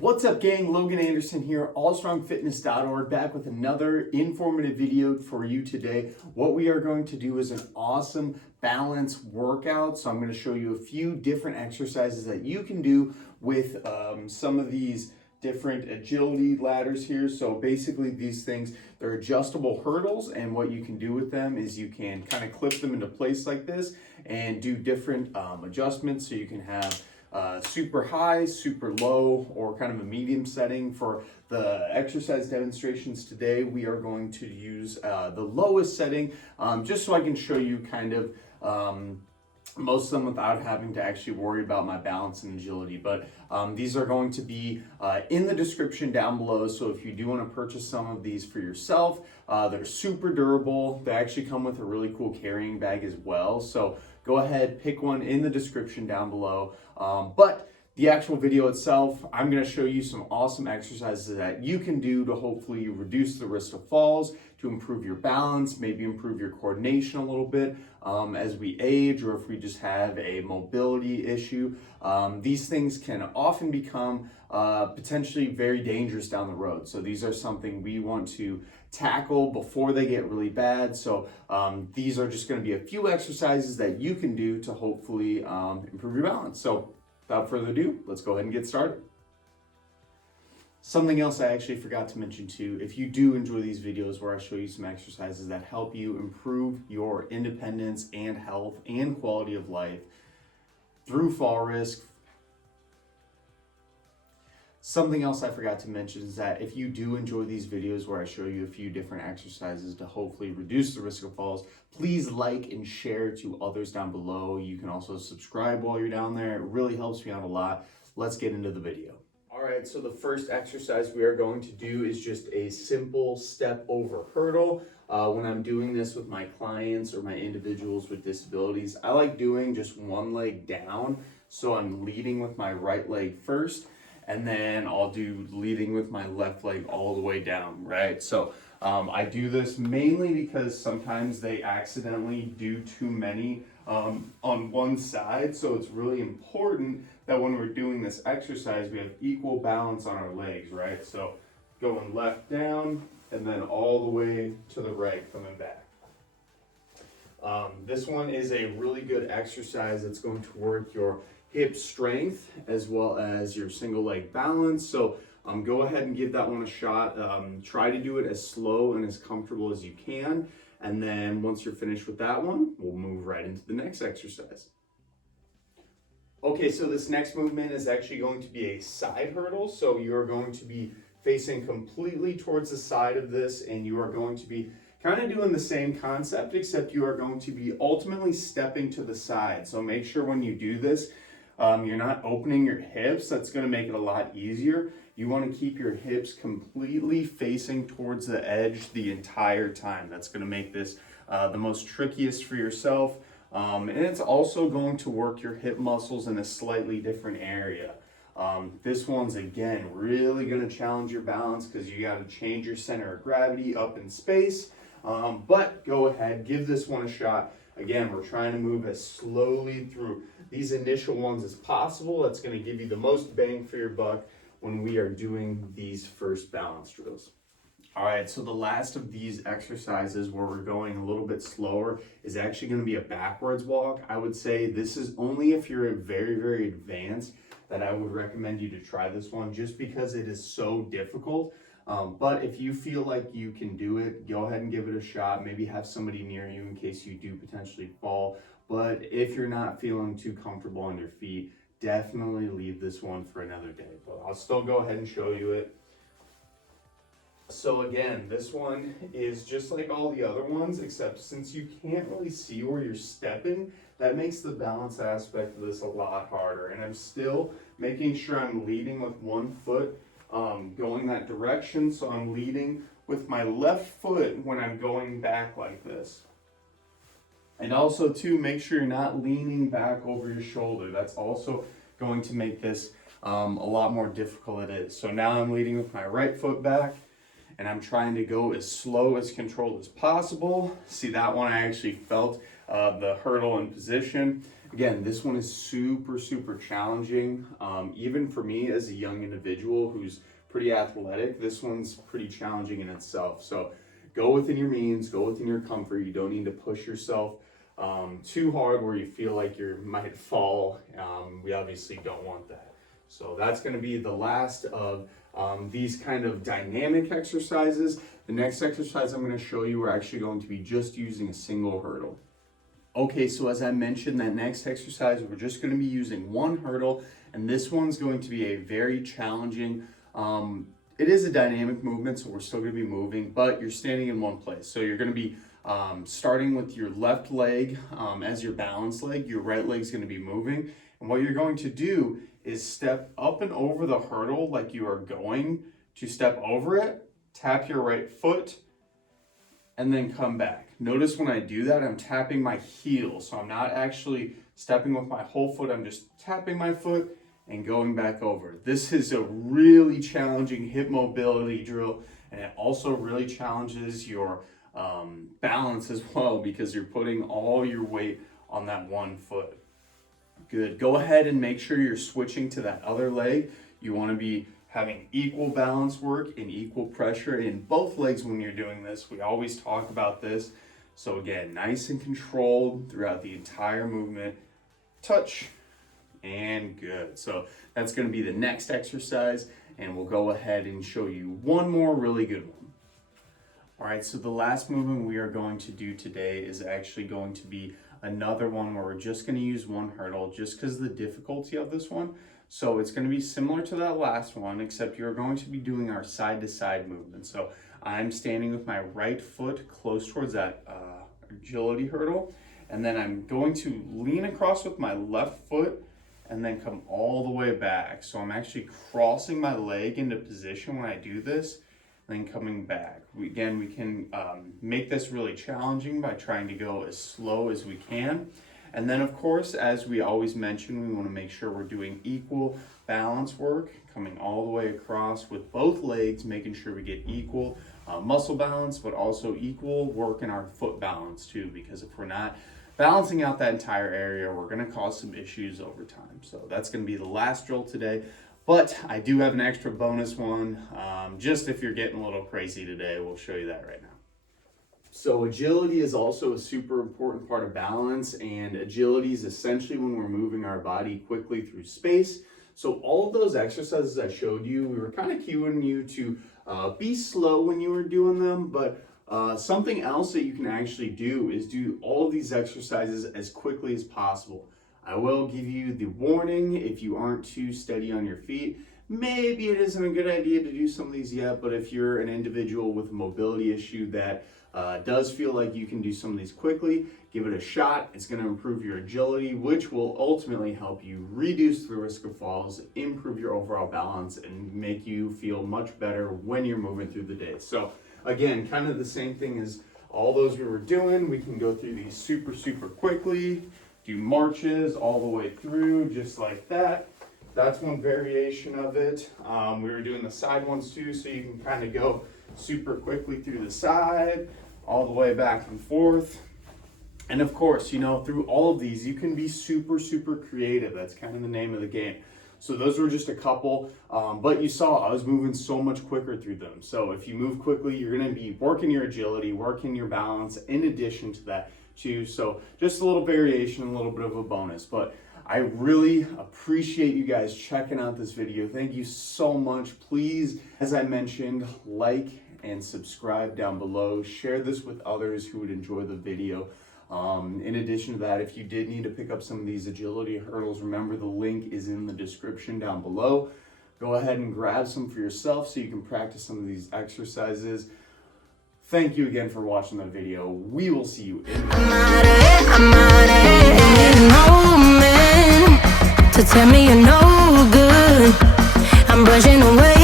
What's up, gang? Logan Anderson here, allstrongfitness.org, back with another informative video for you today. What we are going to do is an awesome balance workout. So I'm going to show you a few different exercises that you can do with some of these different agility ladders here. So basically these things, they're adjustable hurdles, and what you can do with them is you can kind of clip them into place like this and do different adjustments. So you can have super high, super low, or kind of a medium setting. For the exercise demonstrations today, we are going to use the lowest setting, just so I can show you kind of most of them without having to actually worry about my balance and agility. But these are going to be in the description down below. So if you do want to purchase some of these for yourself, they're super durable. They actually come with a really cool carrying bag as well. So go ahead, pick one in the description down below. But the actual video itself, I'm going to show you some awesome exercises that you can do to hopefully reduce the risk of falls, to improve your balance, maybe improve your coordination a little bit as we age, or if we just have a mobility issue. These things can often become potentially very dangerous down the road. So these are something we want to tackle before they get really bad. So these are just going to be a few exercises that you can do to hopefully improve your balance. So without further ado, let's go ahead and get started. Something else I actually forgot to mention too, if you do enjoy these videos where I show you some exercises that help you improve your independence and health and quality of life through fall risk. Something else I forgot to mention is that if you do enjoy these videos where I show you a few different exercises to hopefully reduce the risk of falls, please like and share to others down below. You can also subscribe while you're down there. It really helps me out a lot. Let's get into the video. All right, so the first exercise we are going to do is just a simple step over hurdle. When I'm doing this with my clients or my individuals with disabilities, I like doing just one leg down. So I'm leading with my right leg first, and then I'll do leading with my left leg all the way down, right? So I do this mainly because sometimes they accidentally do too many on one side. So it's really important that when we're doing this exercise, we have equal balance on our legs, right? So going left down and then all the way to the right coming back. This one is a really good exercise that's going to work your hip strength as well as your single leg balance. So go ahead and give that one a shot. Try to do it as slow and as comfortable as you can. And then once you're finished with that one, we'll move right into the next exercise. Okay, so this next movement is actually going to be a side hurdle. So you're going to be facing completely towards the side of this, and you are going to be kind of doing the same concept, except you are going to be ultimately stepping to the side. So make sure when you do this, you're not opening your hips. That's going to make it a lot easier. You want to keep your hips completely facing towards the edge the entire time. That's going to make this the most trickiest for yourself. And it's also going to work your hip muscles in a slightly different area. This one's, again, really going to challenge your balance because you got to change your center of gravity up in space. But go ahead, give this one a shot. Again, we're trying to move as slowly through these initial ones as possible. That's going to give you the most bang for your buck when we are doing these first balance drills. All right, so the last of these exercises where we're going a little bit slower is actually going to be a backwards walk. I would say this is only if you're very, very advanced that I would recommend you to try this one, just because it is so difficult. But if you feel like you can do it, go ahead and give it a shot. Maybe have somebody near you in case you do potentially fall. But if you're not feeling too comfortable on your feet, definitely leave this one for another day. But I'll still go ahead and show you it. So again, this one is just like all the other ones, except since you can't really see where you're stepping, that makes the balance aspect of this a lot harder. And I'm still making sure I'm leading with one foot going that direction. So I'm leading with my left foot when I'm going back like this. And also too, make sure you're not leaning back over your shoulder. That's also going to make this a lot more difficult it is. So now I'm leading with my right foot back, and I'm trying to go as slow as controlled as possible. See, that one I actually felt the hurdle in position. Again, this one is super, super challenging. Even for me as a young individual who's pretty athletic, this one's pretty challenging in itself. So go within your means, go within your comfort. You don't need to push yourself too hard where you feel like you might fall. We obviously don't want that. So that's going to be the last of these kind of dynamic exercises. The next exercise I'm going to show you, we're actually going to be just using a single hurdle. Okay, so as I mentioned, that next exercise, we're just going to be using one hurdle, and this one's going to be a very challenging, it is a dynamic movement, so we're still going to be moving, but you're standing in one place. So you're going to be starting with your left leg as your balance leg, your right leg's going to be moving, and what you're going to do is step up and over the hurdle like you are going to step over it, tap your right foot, and then come back. Notice when I do that, I'm tapping my heel. So I'm not actually stepping with my whole foot, I'm just tapping my foot and going back over. This is a really challenging hip mobility drill, and it also really challenges your balance as well because you're putting all your weight on that one foot. Good. Go ahead and make sure you're switching to that other leg. You want to be having equal balance work and equal pressure in both legs when you're doing this. We always talk about this. So again, nice and controlled throughout the entire movement. Touch and good. So that's going to be the next exercise, and we'll go ahead and show you one more really good one. All right, so the last movement we are going to do today is actually going to be another one where we're just going to use one hurdle just because of the difficulty of this one. So it's going to be similar to that last one, except you're going to be doing our side-to-side movement. So I'm standing with my right foot close towards that agility hurdle, and then I'm going to lean across with my left foot and then come all the way back. So I'm actually crossing my leg into position when I do this, and then coming back. We can make this really challenging by trying to go as slow as we can. And then of course, as we always mention, we want to make sure we're doing equal balance work, coming all the way across with both legs, making sure we get equal muscle balance, but also equal work in our foot balance too, because if we're not balancing out that entire area, we're going to cause some issues over time. So that's going to be the last drill today. But I do have an extra bonus one, just if you're getting a little crazy today, we'll show you that right now. So agility is also a super important part of balance, and agility is essentially when we're moving our body quickly through space. So all of those exercises I showed you, we were kind of cueing you to be slow when you were doing them, but something else that you can actually do is do all of these exercises as quickly as possible. I will give you the warning, if you aren't too steady on your feet, maybe it isn't a good idea to do some of these yet, but if you're an individual with a mobility issue that does feel like you can do some of these quickly, give it a shot. It's going to improve your agility, which will ultimately help you reduce the risk of falls, improve your overall balance, and make you feel much better when you're moving through the day. So again, kind of the same thing as all those we were doing. We can go through these super, super quickly, do marches all the way through just like that. That's one variation of it. We were doing the side ones too, so you can kind of go super quickly through the side, all the way back and forth. And of course, you know, through all of these, you can be super, super creative. That's kind of the name of the game. So those were just a couple, but you saw I was moving so much quicker through them. So if you move quickly, you're gonna be working your agility, working your balance in addition to that too. So just a little variation, a little bit of a bonus, but I really appreciate you guys checking out this video. Thank you so much. Please, as I mentioned, like and subscribe down below. Share this with others who would enjoy the video. In addition to that, if you did need to pick up some of these agility hurdles, remember the link is in the description down below. Go ahead and grab some for yourself so you can practice some of these exercises. Thank you again for watching the video. We will see you in the